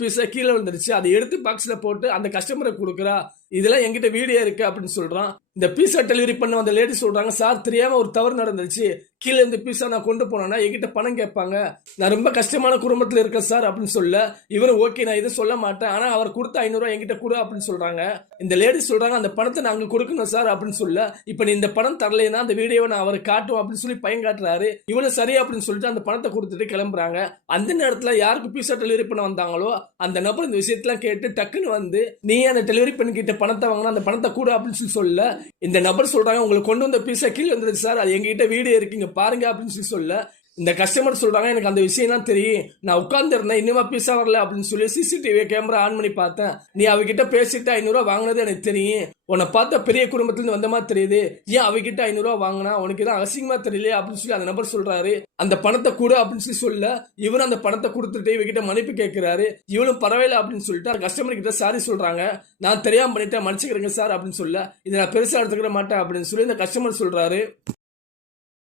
பீஸா கீழே விழுந்துருச்சு. அதை எடுத்து பாக்ஸ்ல போட்டு அந்த கஸ்டமருக்கு கொடுக்குறா. இதெல்லாம் என்கிட்ட வீடியோ இருக்கு அப்படின்னு சொல்றான். இந்த பீஸா டெலிவரி பண்ண வந்த லேடி சொல்றாங்க, சார் தெரியாம ஒரு தவறு நடந்துருச்சு. கீழே இருந்து பீஸா நான் கொண்டு போனேன்னா என்கிட்ட பணம் கேட்பாங்க. நான் ரொம்ப கஷ்டமான குடும்பத்துல இருக்கேன் சார் அப்படின்னு சொல்ல, இவரு ஓகே நான் எதுவும் சொல்ல மாட்டேன், ஆனா அவர் கொடுத்த 500 ரூபாய் என்கிட்ட கொடு அப்படின்னு சொல்றாங்க. இந்த லேடி சொல்றாங்க, அந்த பணத்தை நாங்க கொடுக்கணும் சார் அப்படின்னு சொல்ல, இப்ப நீ இந்த பணம் தரலைன்னா அந்த வீடியோவை நான் அவருக்கு காட்டுவோம் அப்படின்னு சொல்லி பையன் காட்டுறாரு. இவனு சரி அப்படின்னு சொல்லிட்டு அந்த பணத்தை கொடுத்துட்டு கிளம்புறாங்க. அந்த நேரத்துல யாருக்கு பீஸா டெலிவரி பண்ண வந்தாங்களோ அந்த நபர் இந்த விஷயத்தெல்லாம் கேட்டு டக்குன்னு வந்து, நீ அந்த டெலிவரி பண்ணிக்கிட்ட பணத்தை வாங்கினா அந்த பணத்தை கூட அப்படின்னு சொல்ல, இந்த நபர் சொல்றாங்க, உங்களுக்கு கொண்டு வந்த பீஸா கீழே வந்துருச்சு சார், அது எங்ககிட்ட வீடியோ இருக்குங்க பாருங்க அப்படின்னு சொல்ல, இந்த கஸ்டமர் சொல்றாங்க, எனக்கு அந்த விஷயம்லாம் தெரியும், நான் உட்கார்ந்து இருந்தேன், இன்னுமா பீஸா வரல அப்படின்னு சொல்லி சிசிடிவி கேமரா ஆன் பண்ணி பார்த்தேன். நீ அவகிட்ட பேசிட்டு 500 ரூபாய் வாங்கினது எனக்கு தெரியும். உன்னை பார்த்தா பெரிய குடும்பத்துல இருந்து வந்த மாதிரி தெரியுது. ஏன் அவகிட்ட 500 ரூபாய் வாங்கினா உனக்கு தான் அசிங்கமா தெரியல அப்படின்னு சொல்லி அந்த நபர் சொல்றாரு. அந்த பணத்தை கூட அப்படின்னு சொல்ல, இவரும் அந்த பணத்தை கொடுத்துட்டு இவகிட்ட மன்னிப்பு கேட்கிறாரு. இவளும் பரவாயில்ல அப்படின்னு சொல்லிட்டு அந்த கஸ்டமர் கிட்ட சாரி சொல்றாங்க. நான் தெரியாம பண்ணிட்டேன், மன்னிச்சுக்கிறேங்க சார் அப்படின்னு சொல்ல, இதை நான் பெருசா எடுத்துக்கிற மாட்டேன் அப்படின்னு சொல்லி இந்த கஸ்டமர் சொல்றாரு.